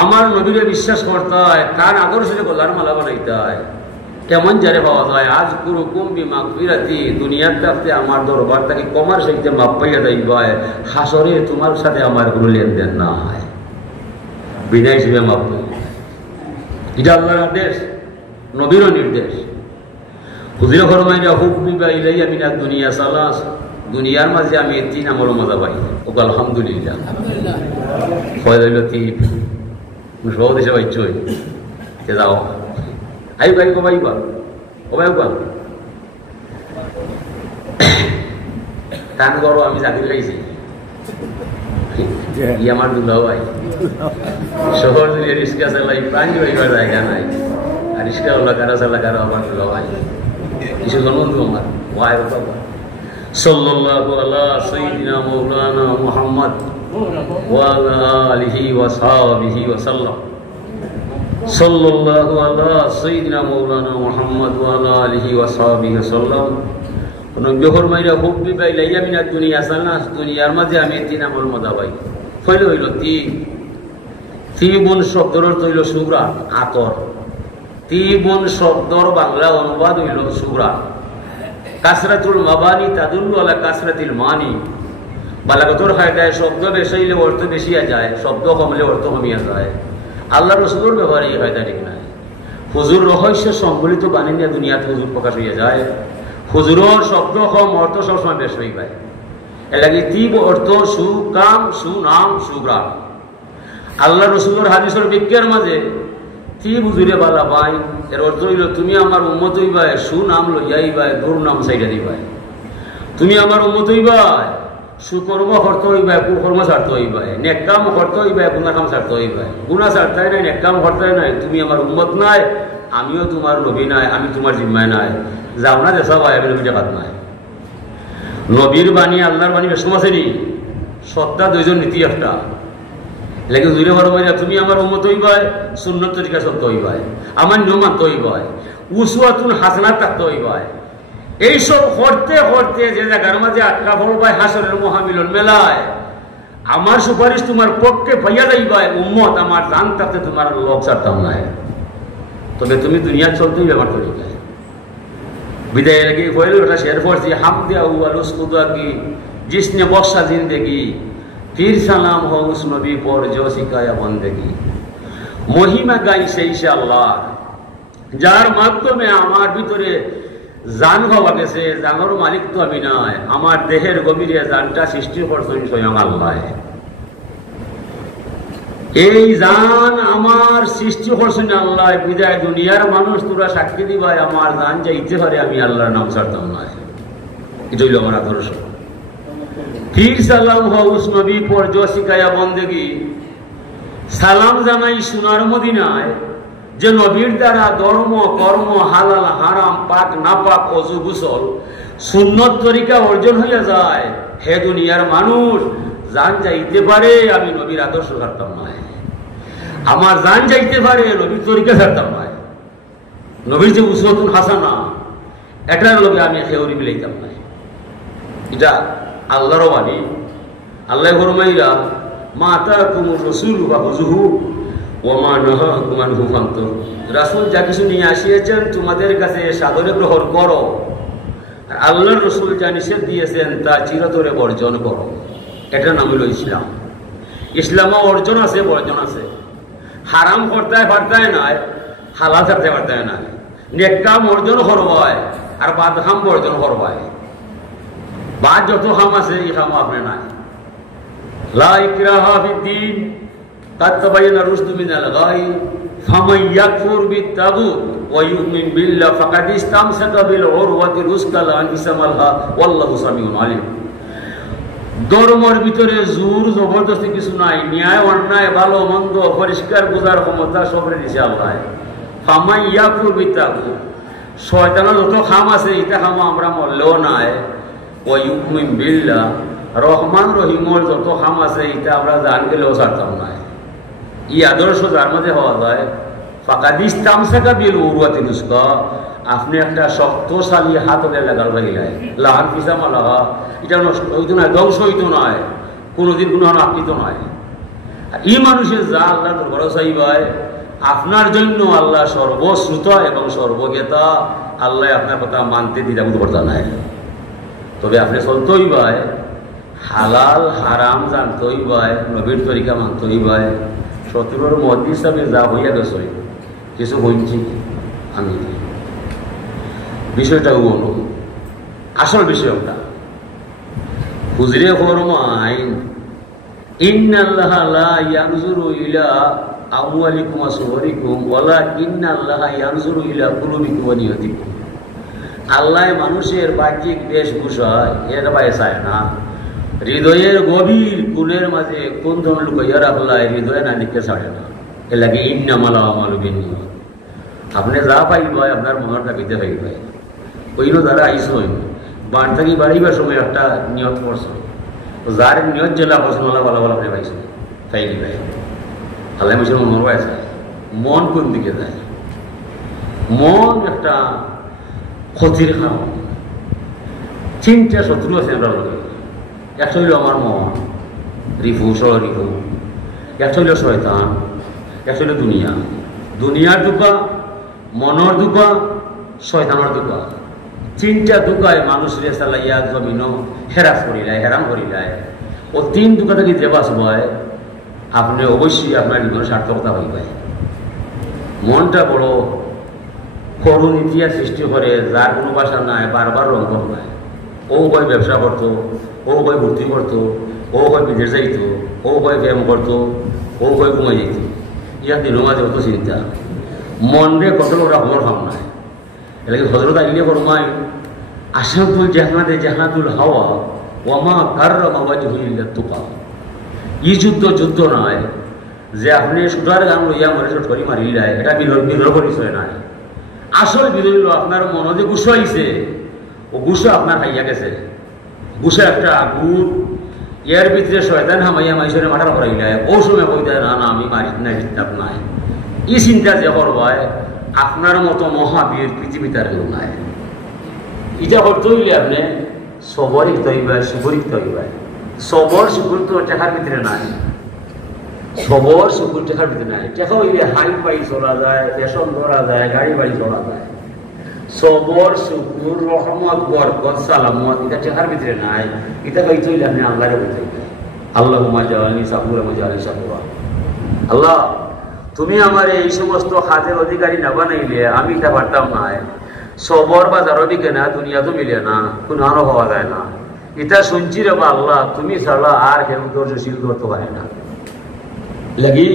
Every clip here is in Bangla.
আমার নবীরে বিশ্বাস করতে হয়, তার আদর্শে গলার মালা বানাইতে হয়। কেমন যারে পাওয়া যায়? আজ পুরো কুম্বি মাগফিরাতি, দুনিয়ার কাছে আমার দরবার থেকে কমার সাথে মাপ পাইয়া যাইবায়, হাসরে তোমার সাথে আমার কোনো লেনদেন না হয়, বিদায় হিসেবে মাপ পাই। এটা আল্লাহর আদেশ, নবীরও নির্দেশ। হুজুরে ফরমাইয়া হুব্বিবা ইলাইয়া মিনাদ দুনিয়া সালাস, দুনিয়ার মাঝে আমি 3 আমল মজা পাই। ওকে আলহামদুলিল্লাহ হয় হইল 3 সব দেশে পাইছই কে যাও আই ভাই কো ভাই বা ও ভাই বা টান করো, আমি জাকির লাইছি ই আমার দুলা ভাই শহর দিয়ে রিস্কা চালাই, পানি হইবার জায়গা নাই, আর রিস্কা ওলা কারা চালা কারা আমার দুলা ভাই কিছু জন্মবন্ধু আমার ওয়াই বাবা সাল্লাল্লাহু আলা সাইয়্যিদিনা মাওলানা মুহাম্মদ ওয়া আলা আলিহি ওয়া সাহবিহি ওয়া সাল্লাম। সাল্লাল্লাহু আলা সাইয়্যিদিনা মাওলানা মুহাম্মদ ওয়া আলা আলিহি ওয়া সাহবিহি ওয়া সাল্লাম। নবী ফরমাইয়া হুব্বিবা ইলাইয়া মিনাদ দুনিয়া সালাস, দুনিয়ার মাঝে আমি 3 আমল মজা পাই। কইলো হইল 3 শব্দের অর্থ হইল সুরা, আতর। 3 শব্দর বাংলা অনুবাদ হইল সুরা। কাসরাতুল মাবানি তাদুল্লু আলা কাসরাতিল মানি। বালাগতর ফায়দায় শব্দ বেশি হইলে অর্থ বেশিয়া যায়, শব্দ কমলে অর্থ কমিয়া যায়। আল্লাহ রসুলের ব্যাপারে এই ফায়দা ঠিক নাই। হুজুর রহস্য সম্বলিত বাণী নিয়ে দুনিয়াতে হুজুর প্রকাশ হইয়া যায়। হুজুরের শব্দ কম, অর্থ সবসময় বেশ হয়ে যায়। এর লাগে 3 অর্থ সুকাম, সুনাম, সুগ্রাম। আল্লাহ রসুলের হাদিসের বিজ্ঞার মাঝে 3 হুজুরে বালা পাই, এর অর্থ হইল তুমি আমার উম্মত হইবাই, সুনাম লইয়াইবাই, দুর্নাম সাইডা দিবাই। তুমি আমার উম্মত হইবাই, সুকর্ম করতে হইবাই, কুকর্ম ছাড়তে হইবাই, নেক কাম করতে হইবাই, গুনাহ কাম ছাড়তে হইবাই। গুনাহ ছাড়তে নাই, নেক কাম করতে নাই, তুমি আমার উম্মত নাই, আমিও তোমার নবী নাই, আমি তোমার জিম্মায় নাই। যাও না দেশা ভাই, আমি নবীটা বাদ নাই। নবীর বাণী আল্লাহর বাণী বেশম আছে নি, সত্তা 2 জন, নীতি একটা। লেকিন জুড়ে বড় ভাইয়া তুমি আমার উম্মত হইবাই, সুন্নত তরিকা সত্য হইবাই, আমার নিয়ম মানতে হইবাই, উসওয়াতুন হাসানাত থাকতে হইবাই। এইসব করতে করতে যে জায়গার মাঝে আটকা পড়বাই হাসরের মহামিলন মেলায়, আমার সুপারিশ তোমার পক্ষে পাইয়া যাইবাই। উম্মত আমার জান থাকতে তোমার লোক ছাড়তাম নাই, তবে তুমি দুনিয়া চলতেই ব্যবহার করিবে। বিদায় लगी फैल उठा शेर फौजी हम दिया हुआ उस खुदा की जिसने बख्शा जिंदगी, फिर सलाम हो उस नबी पर जो सिखाया बंदगी। মহিমা গাই সেই সে আল্লাহ, যার মাধ্যমে আমার ভিতরে জান হওয়া গেছে। জানোর মালিক তো আমি নয়, আমার দেহের গভীরে জানটা সৃষ্টি করছেন স্বয়ং আল্লাহ। এই জান আমার সৃষ্টি করছেন আল্লাহ। বিদায় দুনিয়ার মানুষ তোরা সাক্ষী দিবাই, আমার জান যাইতে পারে, আমি আল্লাহর নাম ছাড়তাম না। এটা হইল আমার আদর্শ। ফির সালাম হো উস নবী পর জো শিখায়া বন্দেগি। সালাম জানাই সোনার মদিনায়, যে নবীর দ্বারা ধর্ম কর্ম হালাল হারাম পাক নাপাক অজু গোসল সুন্নত তরিকা অর্জন হইয়া যায়। হে দুনিয়ার মানুষ, জান যাইতে পারে, আমি নবীর আদর্শ ছাড়তাম না। আমার জান যাইতে পারে, নবীর তরিকা ছাড়তাম না। নবীর যে উসওয়াতুন হাসানা, এটার লগে আমি খেউরি মিলাইতাম না। এটা আল্লাহর বাণী। আল্লাহ ফরমাইলা মা আতাকুমুর রাসূলু ফাখুযুহু ওয়া মা নাহাকুম আনহু ফান্তাহু। রাসূল যা কিছু নিয়ে আসিয়েছেন তোমাদের কাছে সাদরে গ্রহণ করো, আর আল্লাহর রাসূল যা নিষেধ দিয়েছেন তা চিরতরে বর্জন করো। এটার নাম হলো ইসলাম। ইসলামও অর্জন আছে, বর্জন আছে। হারাম করতে পারতায় নাই, হালাল করতে পারতায় নাই। নেক কাম অর্জন করবায়, আর বাদ কাম বর্জন করবায়। বাদ যত কাম আছে এই কাম আপনি নাই। লা ইকরাহা ফিদ্দীন কাদ তাবায়ানা রুশদু মিনাল গাই ফামান ইয়াকফুর বিত্তাগুত ওয়া ইউমিন বিল্লাহি ফাকাদ ইসতামসাকা বিল উরওয়াতিল উসকা লা ইনফিসামা লাহা ওয়াল্লাহু সামিউন আলিম। ধর্মের ভিতরে জোর জবরদস্তি কিছু নাই। ন্যায় অন্যায় ভালো মন্দ পরিষ্কার বোঝার ক্ষমতা সবরে দিছে আল্লাহ। ফামান ইয়াকফুর বিত্তাগুত, শয়তানের যত খাম আছে এটা খাম আমরা মরলেও নাই। ওয়া ইউমিন বিল্লাহি, রহমান রহিমর যত খাম আছে এটা আমরা জান গেলেও ছাড়তাম না। ই আদর্শ যার মাঝে হওয়া যায়, ফাকাদ ইসতামসাকা বিল উরওয়াতিল উসকা, আপনি একটা শক্তশালী হাত লাগাল লাগিলাই লাহান পিসামা লাগা, এটা নষ্ট হইতো নয়, ধ্বংস হইতো নয়, কোনোদিন কোনো আকৃত নয়। এই মানুষের যা আল্লাহ দরবারে চাইবায় আপনার জন্য আল্লাহ সর্বশ্রুত এবং সর্বজ্ঞতা, আল্লাহ আপনার কথা মানতে দ্বিধাবোধ করতে নাই। তবে আপনি চলতেই ভাই হালাল হারাম জানতেই ভাই, নবীর তরিকা মানতেই ভাই, শত্রুর মধ্যে হিসাবে যা হইয়া গেছে কিছু হইছি আমি বিষয়টা বলব। আসল বিষয়টা হুজরে ফরমাইন ইন্নাল্লাহা লা ইয়ানজুরু ইলা আমওয়ালিকুম ওয়া সুওয়ারিকুম ওয়ালাকিন্নাল্লাহা ইয়ানজুরু ইলা কুলুবিকুম ওয়া নিয়াতিকুম। আল্লাহ মানুষের বাহ্যিক বেশভূষা এর বাইরে চায় না, হৃদয়ের গভীর গুণের মাঝে কোন ধন লুকাইয়া রাখলায় হৃদয়ে না দিকে ছাড়ে না। এ লাগে ইন্নামাল আমালু বিন্নিয়াত। আপনি যা পাইবাই আপনার মনের দাবিতে পাইবাই। ওইনো যারা আইসই বাড় থাকি বাড়িবার সময় একটা নিয়ত করছে, যার নিয়ত জেলা করছেন আল্লাহ ভালো ভালো আপনি পাইছেন তাই ভাই। আল্লাহ মুসলমান মরবাই চায়। মন কোন দিকে যায়? মন একটা ক্ষতির কারণ। তিনটা শত্রু আছে আমরা লোকের। একটা হইল আমার মন, রিফু সহ রিফু, একটা হইল শয়তান, একটা হইল দুনিয়া। দুনিয়ার দুকা, মনের দুকা, শয়তানের দুকা। তিনটা দুকায় মানুষের চালাইয়া জমিন হেরাস করিলায়, হেরাম করিলায়। ও তিন দুকা থেকে যে বাঁচবায় আপনি অবশ্যই আপনার জীবনে সার্থকতা হইবে। মনটা বড় করুণ ইতিহাস সৃষ্টি করে, যার কোনো বাসা নাই, বারবার রঙ্গন নাই। ও কয় ব্যবসা করতো, ও কয় ভর্তি করতো, ও কয় বিদেশ যাইত, ও কয় ব্যায়াম করতো, ও কয় ঘুমাই যেত। ইয়ার দিনের মাঝে অত চিন্তা, মনে কত ওরা খবর ভাব নাই। এলাকি হজরত আইলে ফরমাই আসামতুল জাহানাতে জাহানাতুল হাওয়া ওয়ামা কাররামা ওয়াজহুল্লাহ তুকা। ই যুদ্ধ নয় যে আপনি সুটার গান লইয়া মরে ঠরি মারিলাই, এটা বিরল পরিচয় নাই। আসল বিরল আপনার মনে যে গুসো আইছে, ও গুসো আপনার খাইয়া গেছে। গুসো একটা আগুন, এর ভিতরে শয়তান হামাইয়া মাইসরে মাঠার করাইলাই। ও সময় কই দেয় না না আমি মারিত নাই, হিতাব নাই। ই চিন্তা যে করবায় আপনার মতো মহাবীর পৃথিবীতে আর কেউ নাই। এটা করতে হইলে আপনি সবরিক তৈবাই, সুবরিক তৈবাই। সবর সুকুর তো টেকার ভিতরে নাই, সবর সুকুর টেকার ভিতরে নাই। টেকা হইলে হাইট বাড়ি চলা যায়, ফ্যাশন ধরা যায়, গাড়ি বাড়ি চলা যায়। সবর সুকুর রহমত বরকত সালামত এটা টেকার ভিতরে নাই। এটা পাইতে হইলে আপনি আল্লাহরে বলতে হইবে আল্লাহুম্মা জাআলনি শাকুরা ওয়া জাআলনি শাকুরা। আল্লাহ তুমি আমার এই সমস্ত কাজের অধিকারী না বানাইলে আমি এটা পারতাম না। সবর বা জারবি কেনা দুনিয়া তো মিলে না, কোনো আরো হওয়া যায় না। এটা শুনছি রে বা আল্লাহ তুমি ছাড়া আর কেউ ধৈর্যশীল করতে পারে না। লাগি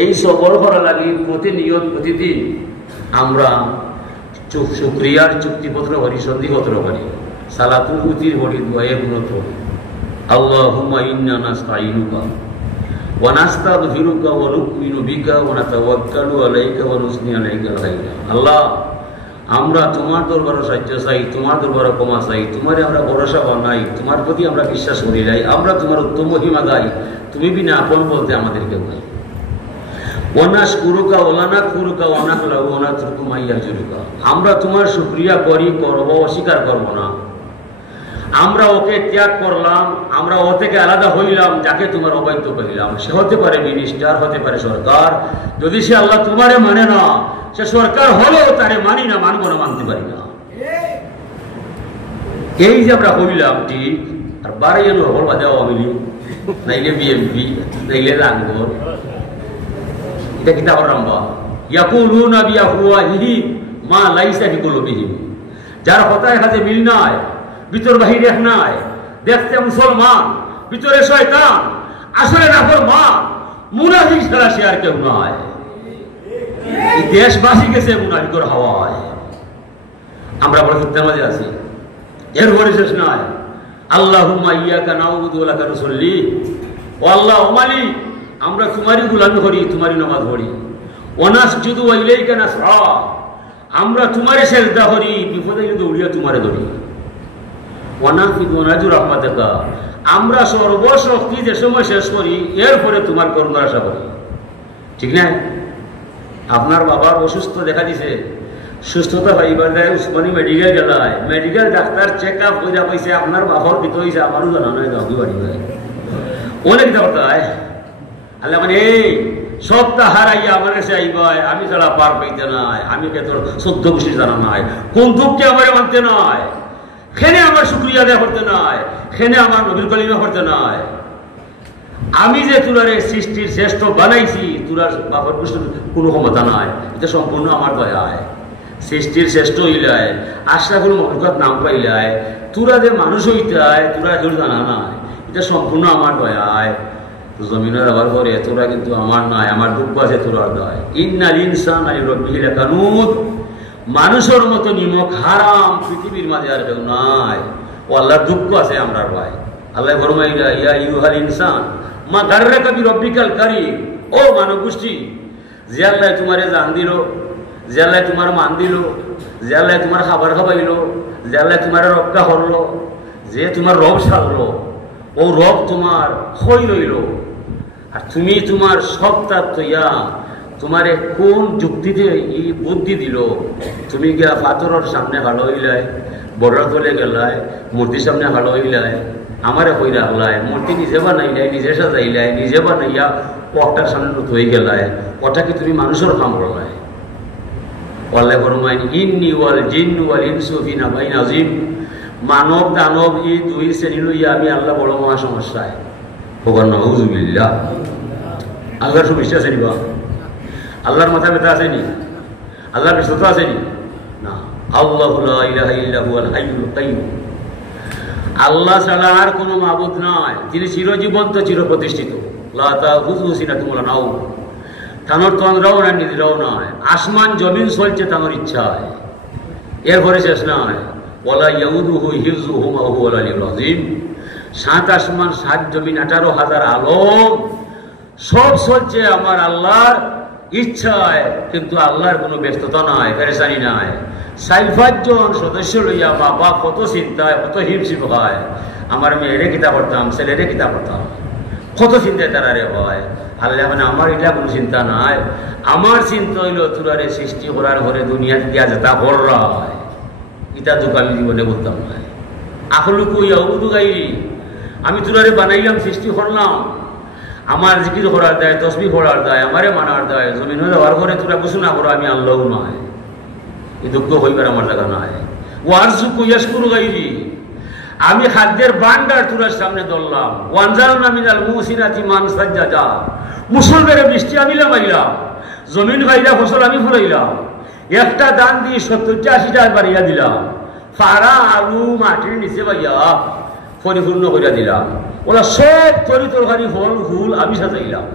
এই সবর করা লাগি প্রতিনিয়ত প্রতিদিন আমরা শুকরিয়ার চুক্তিপত্র করি, সন্ধিপত্র করি, সালাতুল উতির করি, দোয়ায়ে কুনুত করি। আল্লাহুম্মা ইন্না নাস্তাইনুকা ওয়া নাস্তাগফিরুকা ওয়া নু'মিনু বিকা ওয়া নাতাওয়াক্কালু আলাইকা ওয়া নুসনি আলাইকা আল-খায়রা। আল্লাহ আমরা তোমার দরবারে সাহায্য চাই, তোমার দরবারে ক্ষমা চাই, তোমারে আমরা ভরসা বানাই, তোমার প্রতি আমরা বিশ্বাস করি যাই, আমরা তোমার উত্তম মহিমা গাই। তুমি বিনা আপন বলতে আমাদের কেউ নাই। ওয়ানাশকুরুকা ওয়া নাকফুরুকা ওয়া নাখলাউ ওয়া নাতরুকু মা ইয়ারজুরুকা। আমরা তোমার শুকরিয়া করি, করব, অস্বীকার করব না। আমরা ওকে ত্যাগ করলাম, আমরা ও থেকে আলাদা হইলাম, যাকে তোমার অবৈধ কহিলাম। সে হতে পারে মিনিস্টার, হতে পারে সরকার। যদি সে আল্লাহ তোমারে মানে না, সে সরকার হলেও তারে মানি না, মানবো না, মানতে পারি না। এই যে আমরা কইলাম ঠিক, আর বারে যেন হল বাদে আওয়ামী লীগ, নাইলে বিএনপি, নাইলে রাঙ্গর, এটা কিতা করলাম ইয়াকুলুনা বিআফওয়াহিহিম মা লাইসা ফি কুলুবিহিম। যার কথায় কাজে মিল নাই, ভিতর বাহির এক নাই, দেখতে মুসলমান, ভিতরে শয়তান, আসলে নাফরমান, মুনাফিক ছাড়া সে আর কেউ নয়। এই দেশবাসী গেছে মুনাফিকর হাওয়ায়। আমরা বড় ফিতনার মাঝে আছি। এর পরে শেষ নয়। আল্লাহুম্মা ইয়্যাকা নাউবুদু ওয়া লাকা নুসাল্লি। ও আল্লাহ, ও মালিক, আমরা তোমারই গোলামি করি, তোমারই নামাজ পড়ি। ওয়া নাসজুদু ওয়া ইলাইকা নাসআ। আমরা তোমারে সিজদা করি, বিপদে যদি উড়িয়া তোমারে ধরি। ওয়া নাফিদু নাজু রাহমাতাকা। আমরা সর্বশক্তি যে সময় শেষ করি, এরপরে তোমার করুণার আশা করি। ঠিক না? আপনার বাবার অসুস্থ দেখা দিছে, সুস্থতা পাইবার দেয় উসমানী মেডিকেল গেলায়, মেডিকেল ডাক্তার চেক আপ করে পাইছে আপনার বাবার ভিতর হয়েছে, আমারও জানা নয়, গাঁধি বাড়ি যায় অনেক দেবতায় আল্লাহ মানে এই সবটা হারাইয়া আমার কাছে আইবাই, আমি ছাড়া পার পাইতে নাই, আমি কে তোর 14 গোষ্ঠী জানা নাই, কোন দুঃখকে আমার মানতে নাই, খেনে আমার শুক্রিয়া আদায় করতে নাই, খেনে আমার নবীর কলিমা করতে নাই। আমি যে তোরারে সৃষ্টির শ্রেষ্ঠ বানাইছি, তোরার বাবার গোষ্ঠীর কোনো ক্ষমতা নাই, এটা সম্পূর্ণ আমার দয়ায়। সৃষ্টির শ্রেষ্ঠ হইলায়, আশরাফুল মখলুকাত নাম পাইলায়, তোরা যে মানুষ হইতায় তোরা কেউ জানা নাই, এটা সম্পূর্ণ আমার দয়ায়। জমিনের আবার করে তোরা কিন্তু আমার নাই, আমার দুঃখ আছে তোরার দয়। ইন্নাল ইনসান আলী রব্বিহি লাকানুদ, মানুষের মতো নিমক হারাম পৃথিবীর মাঝে আর কেউ নাই। ও আল্লাহর দুঃখ আছে আমরা ভাই। আল্লাহ ফরমাইলা ইয়া আইয়ুহাল ইনসান মা গাররাকা বিরব্বিকাল কারীম, ও মানব গোষ্ঠী, যে আল্লাহ তোমারে জান দিল, যে আল্লাহ তোমার মান দিল, যে আল্লাহ তোমার খাবার খাবাইল, যে আল্লাহ তোমার রক্ষা করলো, যে তোমার রব সারলো, ও রব তোমার হই রইল। আর তুমি তোমার সত্তা তৈয়া তোমারে কোন যুক্তিতে এই বুদ্ধি দিল? তুমি গিয়া পাথরের সামনে ভালো হইলাই, বড় তলে গেলাই, মূর্তির সামনে ভালো হইলাই, আমারে কই রাখলাই, মূর্তি নিজে বানাইলাই, নিজে সাজাইলাই, নিজে বানাইয়া পটার সামনে হয়ে গেলাই, ওটা কি তুমি মানুষের কাম করলাই? আল্লাহ ফরমাইন ইন্নী ওয়াল জিন্নু ওয়াল ইনসু ফি নাবাইন আযীম, মানব দানব এই দুই শ্রেণী লইয়া আমি আল্লাহ বড় মহা সমস্যায়। নাউযুবিল্লাহ। আল্লাহর সব বিশ্বাস আছে নি? বা আল্লাহর মাথা ব্যথা আসেনি? আল্লাহর বিশ্বত আসেনি? না। আল্লাহু লা ইলাহা ইল্লা হুয়াল হাইয়ুল কাইয়্যুম, আল্লাহ ছাড়া আর কোনো মাবুদ নাই, তিনি চিরজীবন্ত চির প্রতিষ্ঠিত। লা তাখুযুহু সিনাতুন ওয়ালা নাওম, তানোর তন্দ্রাও না নিদ্রাও নয়, আসমান জমিন চলছে তানোর ইচ্ছায়, এরপরে শেষ নয়। ওয়ালা ইয়াউদুহু হিফযুহুমা ওয়া হুয়াল আলিয়্যুল আযীম, 7 আসমান 7 জমিন 18,000 আলম সব চলছে আমার আল্লাহর ইচ্ছায়, কিন্তু আল্লাহর কোনো ব্যস্ততা নাই, পেরেশানি নাই। 4-5 জন সদস্য লইয়া বাবা কত চিন্তায়, কত হিমশিম হয়। আমার মেয়েরে কিতাব পড়তাম, ছেলেরে কিতাব পড়তাম, কত চিন্তায় তারা রে হয়। আল্লাহ মানে আমার এটা কোনো চিন্তা নাই, আমার চিন্তা হইল তোরারে সৃষ্টি করার ঘরে দুনিয়াতে দিয়া যেটা কররা হয়, এটা দুঃখ আমি জীবনে বলতাম না। আসলে কই আউদু গাইরি, আমি তোরারে বানাইলাম, সৃষ্টি করলাম, আমার জিকির করার দেয়, তসবিহ করার দেয়, আমারে মানার দেয়, জমিন দেওয়ার ঘরে তোরা কিছু না করো, আমি আল্লাহ নয়, এই দুঃখ হইবার আমার জায়গা নাই। ওয়ারজুকু ইয়াশকুরু গাইরি, আমি খাদ্যের ভান্ডার তোরার সামনে ধরলাম। ওয়ানজালনা মিনাল মুসিনাতি মান সাজ্জাজা, মুসলমানের বৃষ্টি আমি লাগাইলাম, জমিন বাইরা ফসল আমি ফলাইলাম, একটা দান দিয়ে 70-80টা বাড়িয়া দিলাম, ফাড়া আলু মাটির নিচে বাইয়া পরিপূর্ণ করিয়া দিলাম, ওরা সব তরি তরকারি ফল ফুল আমি সাজাইলাম,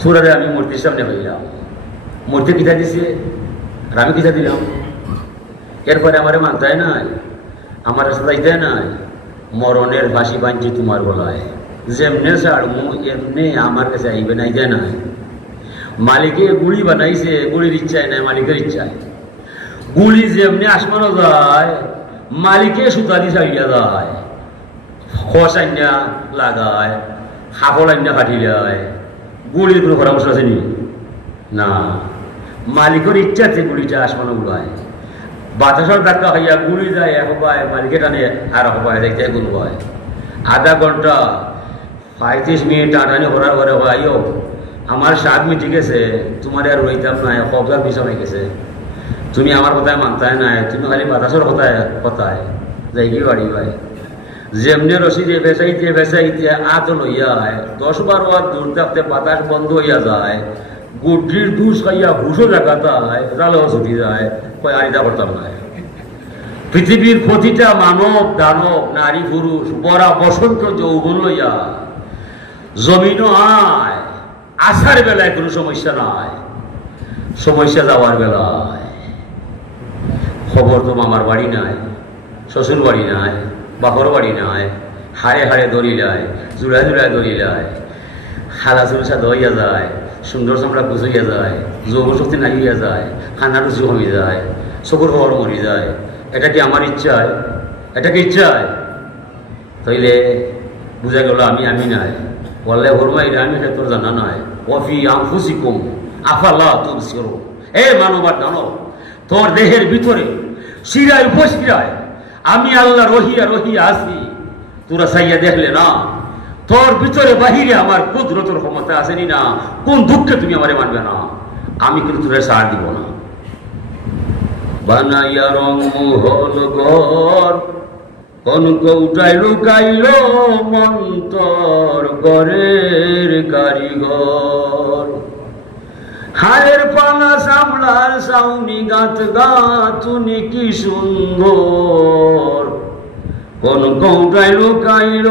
তোরারে আমি মূর্তির সামনে হইলাম। মূর্তি কিতা দিছে আর আমি কিতা দিলাম? এরপরে আমারে মানতায় নাই, আমার সাজাইতে নাই, মরণের ফাঁসি বাঞ্ছি তোমার গলায়, যেমনে ছাড়মু এমনি আমার কাছে আইবে নাই দেয় নাই। মালিকে গুড়ি বানাইছে, গুড়ির ইচ্ছায় নাই, মালিকের ইচ্ছায়। গুড়ি যেমনি আসমানো যায়, মালিকে সুতা দি চাইয়া যায়, খস আইনা লাগায়, হাফল আইনা কাটি যায়। গুড়ির কোনো পরামর্শ আছে নি? না, মালিকের ইচ্ছাতে গুড়িটা আসমানো উড়ায়, বাতাসর ধাক্কা হইয়া গুড়ি যায় এক হবায়, মালিকে টানে আর হবায়, দেখতে গুণ হয়। আধা ঘন্টা 35 মিনিট টানানি করার পরে ভাইও আমার 7 মিনিট ঠিক আছে, তোমার আর রইতাম নাই, কবজার পিছনে গেছে, তুমি আমার কথায় মানতায় নাই, তুমি খালি বাতাসর কথায় যাই কি বাড়ি ভাই। যেমনি রশিদে বেচাইতে বেচাইতে আত লইয়া 10-12 হাত দূর থাকতে বাতাস বন্ধ হইয়া যায়, গুড্রির দুষ খাইয়া হুশো জায়গাতায় জালেও ছুটি যায়, কয় আরিদা করতাম না। পৃথিবীর প্রতিটা মানব দানব নারী পুরুষ বড়া বসন্ত যৌবন লইয়া জমিনও আয়, আসার বেলায় কোনো সমস্যা নাই, সমস্যা যাওয়ার বেলায় খবর তো মামার বাড়ি নাই, শ্বশুর বাড়ি নাই, বাপর বাড়ি নাই, হাড়ে হাড়ে দড়িলায়, জুড়ায় জুড়ায় দড়িলায়, খালা চুলসা দইয়া যায়, সুন্দর চামড়া কুচুইয়া যায়, যৌবন শক্তি নাইয়া যায়, খানা রুচি কমে যায়, চকুর খবর মরি যায়। এটা কি আমার ইচ্ছায়? এটা কি ইচ্ছায়? তাইলে বুঝা গেল আমি নাই। বললে ফরমাইলে আমি তোর জানা নাই। ওয়াফি আনফুসিকুম আফালা তুবসিরুন, এ মানবার দানব, তোর দেহের ভিতরে শিরায় উপশিরায় আমি আল্লাহ রহিয়া রহিয়া আসি, তোরা চাইয়া দেখলে না? তোর ভিতরে বাহিরে আমার কুদরতের ক্ষমতা আসেনি না, কোন দুঃখে তুমি আমারে মানবে না, আমি কিন্তু তোরে সার দিব না। বানাইয়া রং হল ঘর, কোন কৌটায় লুকাইল মন্তর ঘরের কারিগর। হাড়ের পালা সামলার সাউনি গাত গাতুনি কি সুন্দর, কোন কৌটায় লুকাইল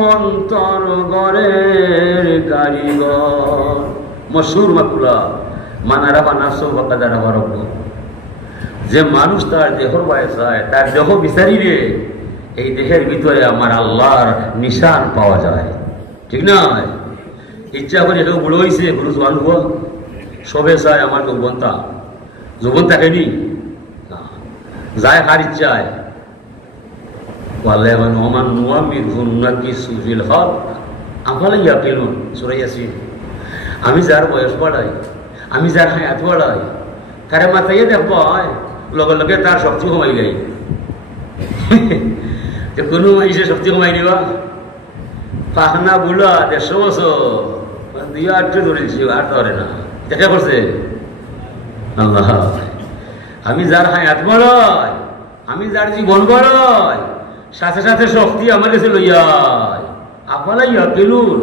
মন্তর ঘরের কারিগর। মশহুর মাকুলা মানারা বানাসো বাকাদারা বারব্ব। যে মানুষ তার দেহর বয়স হয়, তার দেহ বিচারিলে এই দেহের ভিতরে আমার আল্লাহর নিশান পাওয়া যায়, ঠিক না? ইচ্ছা করে কেউ বুড়ো হয়েছে, বুড়ো জোয়ান হবো, সবে চায় আমার যৌবনতা, যৌবন থাকেনি যায় কার ইচ্ছায়। আমি যার বয়স বাড়াই, আমি যার হায়াত বাড়াই, তারে মাথায় দেখবো লগে লগে তার শক্তি কমাই যায়। কোনো মানুষের শক্তি কমাই দিবা পাখনা বুলা 150 বছর 2-8 ধরেছি, আর ধরে না, দেখা করছে আল্লাহ। আমি যার হায়াত বাড়াই, আমি যার জীবন বাড়াই, সাথে সাথে শক্তি আমার কাছে লইয়াই আপালাইয়া কেলুন।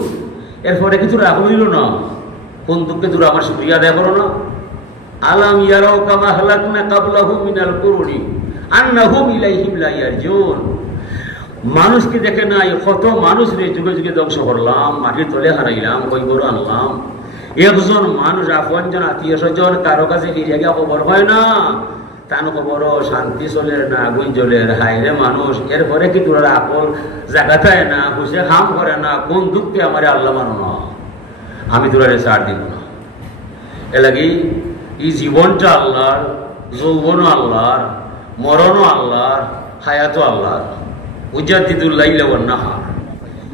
এরপরে কিছু রাখল দিল না, কোন দুঃখে তোরা আমার শুকরিয়া আদায় করো না? আলাম ইয়ারাও কামা হালাকনা কাবলাহুম মিনাল কুরুনি আন্নাহুম ইলাইহিম লা ইয়ারজুন। মানুষকে দেখে নাই, কত মানুষ রে যুগে যুগে ধ্বংস করলাম, মাটির তলে হারাইলাম, কই গরু আনলাম। একজন মানুষ আপনজন আত্মীয় স্বজন কারো কাছে ফিরে গিয়া খবর হয় না, তান খবর শান্তি চলে না, আগুন জ্বলে হাইরে মানুষ। এরপরে কি তোরা আকল জাগাতায় না, হুসে হাম করে না, কোন দুঃখে আমার আল্লাহ মানো না, আমি তোরা ছাড় দিব না। এ লাগি এই জীবনটা আল্লাহর, যৌবনও আল্লাহর, মরণও আল্লাহর, হায়াতও আল্লাহর। উজাদ্দিদুল্লাইল ওয়ান নাহার।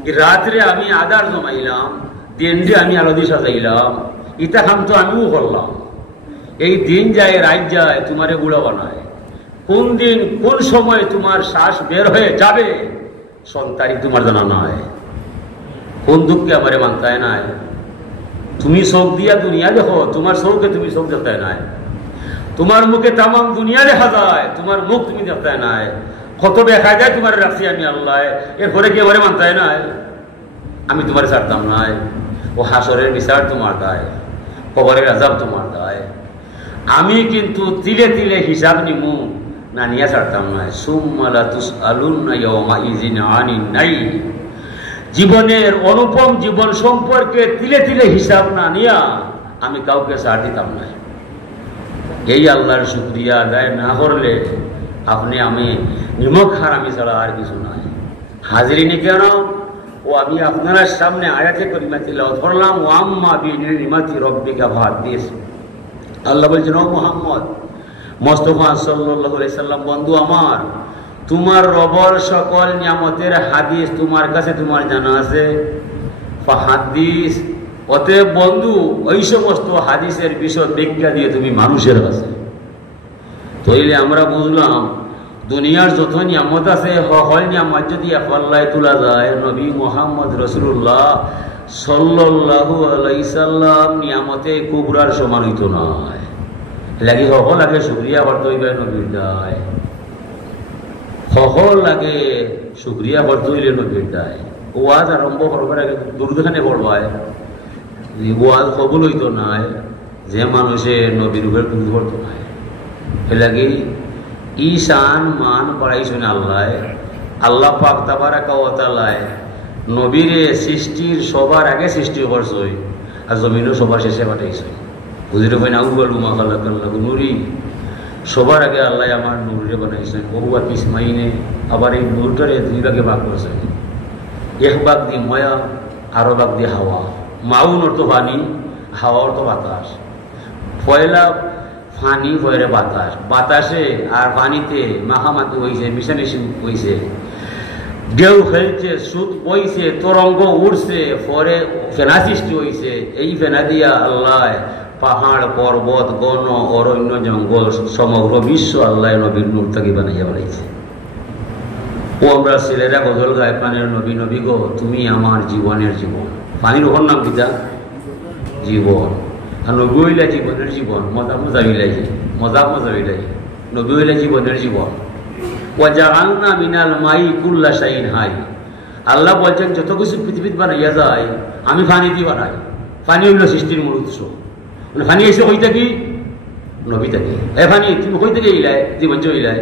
এই রাত্রে আমি আদার জমাইলাম, দিনটি আমি আলাদি সাজাইলাম, ইটা খাম তো আমিও করলাম। এই দিন যায় রাত যায়, তোমারে বুড়া বানায়। কোন দিন কোন সময় তোমার শ্বাস বের হয়ে যাবে সন্তানই তোমার জানা নয়। কোন দুঃখে আমারে মানতায় নাই। তুমি চোখ দিয়া দুনিয়া দেখো, তোমার চোখে তুমি চোখ দেখতে নাই। তোমার মুখে তামাম দুনিয়া দেখা যায়, তোমার মুখ তুমি দেখতে নাই। কত দেখা যায় তোমার রাখছি আমি আল্লাহ, এরপরে কি আমারে মানতায় নাই? আমি তোমার ছাড়তাম নাই। ও হাসরের বিচার তোমার দায়, কবরের আযাব তোমার দায়। আমি কিন্তু তিলে তিলে হিসাব নিমু, না নিয়ে ছাড়তাম নাই। সুম্মা লা তুসআলুন্না ইয়াওমাইযিন আনিন নাঈম। জীবনের অনুপম জীবন সম্পর্কে তিলে তিলে হিসাব না নিয়া আমি কাউকে ছাড় দিতাম না। এই আল্লাহর শুকরিয়া আদায় না করলে আপনি আমি নিমক হারামি ছাড়া আর কিছু নাই। হাজিরিনি কেন ও আমি আপনার সামনে আয়াতে করিমা তিলাওয়াত করলাম, ও আম্মা বিনিমাতি রব্বিকা ফাহাদ্দিস। আল্লাহ বলছেন, ও মুহাম্মদ মুস্তাফা সাল্লাল্লাহু আলাইহি সাল্লাম, বন্ধু আমার, তোমার রবর সকল নিয়ামতের হাদিস তোমার কাছে তোমার জানা আছে, ফাহাদ্দিস। অতএব বন্ধু ওই সমস্ত হাদিসের বিষয় ব্যাখ্যা দিয়ে তুমি মানুষের কাছে। তাইলে আমরা বুঝলাম দুনিয়ার যত নিয়ামত আছে সকল নিয়ামত যদি একল্লায় তোলা যায়, নবী মুহাম্মদ রাসূলুল্লাহ সাল্লাল্লাহু আলাইহি সাল্লাম নিয়ামতে কুবরার সমান হইত নয়। লাগি সকল আগে শুকরিয়া করতে হইবে নবীর দায়, সকল আগে শুকরিয়া করতে হইলে নবীর দায়। ওয়াজ আরম্ভ করবার আগে দুর্দখানে পড়বায় ওয়াজ কবুল হইত নাই যে মানুষে নবীর উপরে দুধ করতো নাই। এলাকি ঈশান মান বাড়াইছেন আল্লাহ। আল্লাহ পাক তাবারাকা ওয়া তাআলা নবীরে সৃষ্টির সবার আগে সৃষ্টি করছে, আর জমিনও সবার শেষে পাঠাইছে। বুঝিতে পাই না, আউয়ালু মা খালাকাল্লাহু নূরি। সবার আগে আল্লাহ আমার নূরে বানাইছেন। বহুয়া কিসমাইনে, আবার এই নূরটারে দুই ভাগে ভাগ করেছেন। এক ভাগ দিয়ে ময়া, আরো ভাগ দিয়ে হাওয়া। মাউন অর্থ পানি, হাওয়া অর্থ বাতাস। পয়লা পানি, পয়লা বাতাস। বাতাসে আর পানিতে মাখামাখি হয়েছে, মিশামিশি হয়েছে, ঢেউ খেলছে, সুদ বইছে, তরঙ্গ উঠছে, পরে ফেনা সৃষ্টি হয়েছে। এই ফেনা দিয়া আল্লাহ পাহাড়, পর্বত, গণ, অরণ্য, জঙ্গল, সমগ্র বিশ্ব আল্লাহ নবীর নূর থেকে বানাইয়া বানাইছে। ও আমরা ছেলেরা গজল গায় পানের নবী নবী গো তুমি আমার জীবনের জীবন। পানির ওর নাম কিতা? জীবন। আর নবী হইলা জীবনের জীবন, মজা মজা হইলাই, মজা মজা হইলাই, নবী হইলা জীবনের জীবন। ওয়াজআলনা মিনাল মাই কুল্লা শাইইন হাই। আল্লাহ বলছেন যত কিছু পৃথিবীতে বানাইয়া যায় আমি পানি দিয়ে বানাই। পানি হইল সৃষ্টির মূল উৎস। মানে পানি এসে হই থাকি নবী থাকি। পানি তুমি হই থেকে ইলাই জীবন চইলাই।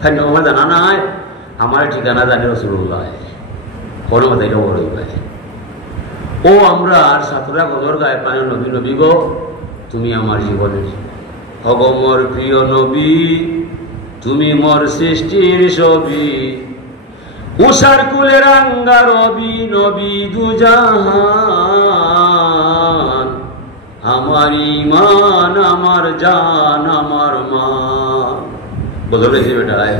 পানি আমার জানা নাই, আমার ঠিকানা জানে রাসূলুল্লাহ। কোনো কথা এটা বড় ভাই। ও আমরা আর ছাত্ররা গজর গায়ে পানি নবী নবী গো তুমি আমার জীবনের অগমর প্রিয় নবী, তুমি মোর সৃষ্টির ছবি, উষার কুলের আঙ্গা রবি নবী দুজাহান, আমার ইমান আমার জান আমার মান। বদলাইছে বেটায়,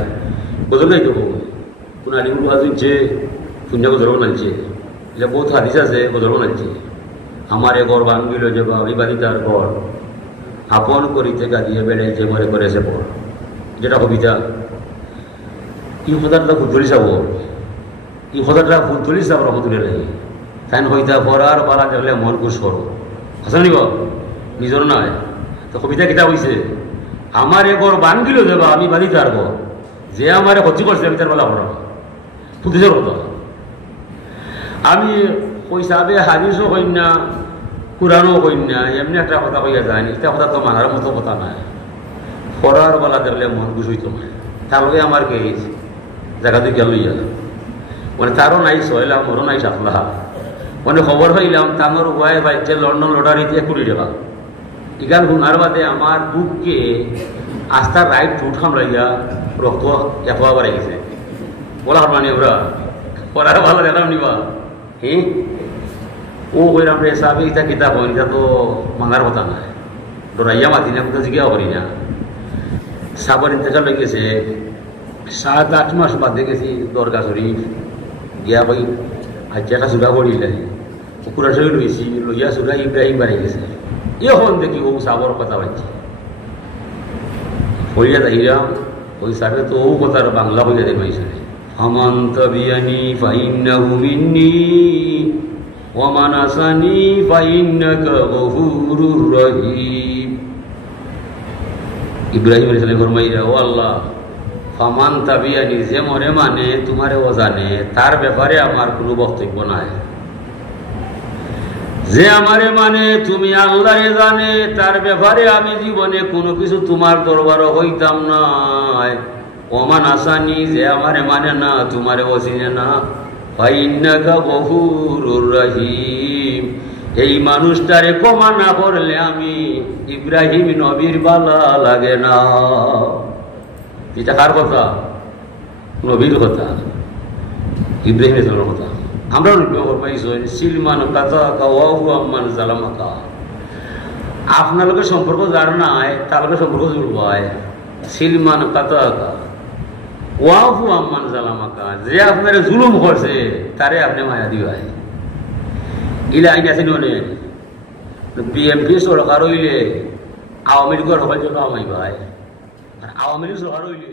বদলাই তো কোন আলিমুল বাজুছে পুণ্য গজর বানাইছে, এটা বহুত হাদিস আছে গজর বানাইছে। আমার এ গড় ভাঙ্গিল যে বাড়ি বাড়ি তার গড় আপন করিতে গাদিয়ে বেড়াইছে মরে করেছে পর, যেটা কবিতা। এই কথাটা ফুটবলি চাব, এই কথাটা ফুটবলি চাব রহমতুল্লাহ লাগে। তাই হইতা পড়ার পালা দেখলে মন খুশ করো, হাসান নিব নিজর নয়। তো কবিতা কিতাব হয়েছে আমার এ গড় ভাঙ্গিল যাবা আমি বাড়ি তার গড়, যে আমার ক্ষতি করছে আমি তার বেলা পড়া ফুটিছে কথা। আমি পয়সাবে হাদিসও হই না, কোরআনও হই না, এমনি একটা কথা কইয়া যায় এটা কথা তো মানার মতো কথা নাই। পড়ার বেলা দেখলে মন খুশ হইতো না। তার লগে আমার কে জায়গা তুই গেল ইয়া মানে তারও নাই ছয়লাম ওরও নাই 7 লাখ। মানে খবর পাইলাম তানোর উপায় বাইছে লন্ডন লটারিতে 1 কোটি টাকা। ইগান শুনার বাদে আমার বুককে আস্থার রাইট ঠুট খামড়াইয়া রক্ত এতবার বাড়ে গেছে। বলা হল মানে ওরা পড়ার ভালো দেখাম নিবা হ্যাঁ ও কইরাম রে সাহেব এটা কিতাব হয় এটা তো মাঙ্গার কথা নাই। ডরাইয়া মাতি না কোথাও জিজ্ঞাসা করি না। সাবার ইন্তেকাল হয়ে গেছে 7-8 মাস বাদে গেছি দরগা শরীফ গিয়া কই আজ একটা সুরা করিলেন কুকুরা শরীর রয়েছি লইয়া সুরা ইব্রাহিম বাড়ি গেছে। এখন দেখি ও সাবর কথা বলছে হইয়া যাইলাম ওই সাহেব তো ও কথার বাংলা হইয়া দেখাইছে আমান তাবিয়ানি ফাইন্নাহু মিন্নি ওয়া মান আসানি ফাইন্নাকা গফুরুর রহিম। ইব্রাহিম আলাইহিস সালাম ফরমাইয়া ও আল্লাহ ফামান তাবিয়ানি যে মরে মানে তোমারে ও জানে তার ব্যাপারে আমার কোনো বক্তব্য নাই। যে আমারে মানে তুমি আল্লাহরে জানে তার ব্যাপারে আমি জীবনে কোনো কিছু তোমার দরবারও হইতাম না। ওমান আসানি যে আমারে মানে না তোমারে ও চিনে না ফাইন্নাকা গফুরুর রহিম। এই মানুষটারে ক্ষমা না করলে আমি ইব্রাহিম নবীর বালা লাগে না। এটা কার কথা? নবীর কথা, ইব্রাহিমের কথা। আমরা সিলমান আম্মান জালামাকা আপনার লোকের সম্পর্ক যার নাই তার লোকের সম্পর্ক জুড়বায়। সিলমান কাতাকা ওয়াহু আম্মান জালামাকা যে আপনার জুলুম করছে তারে আপনি মায়া দিবাই। ইলা আইন আছে নে বিএমপি সরকার হইলে আওয়ামী লীগের হল জন্য আমাই ভাই, আর আওয়ামী লীগ সরকার হইলে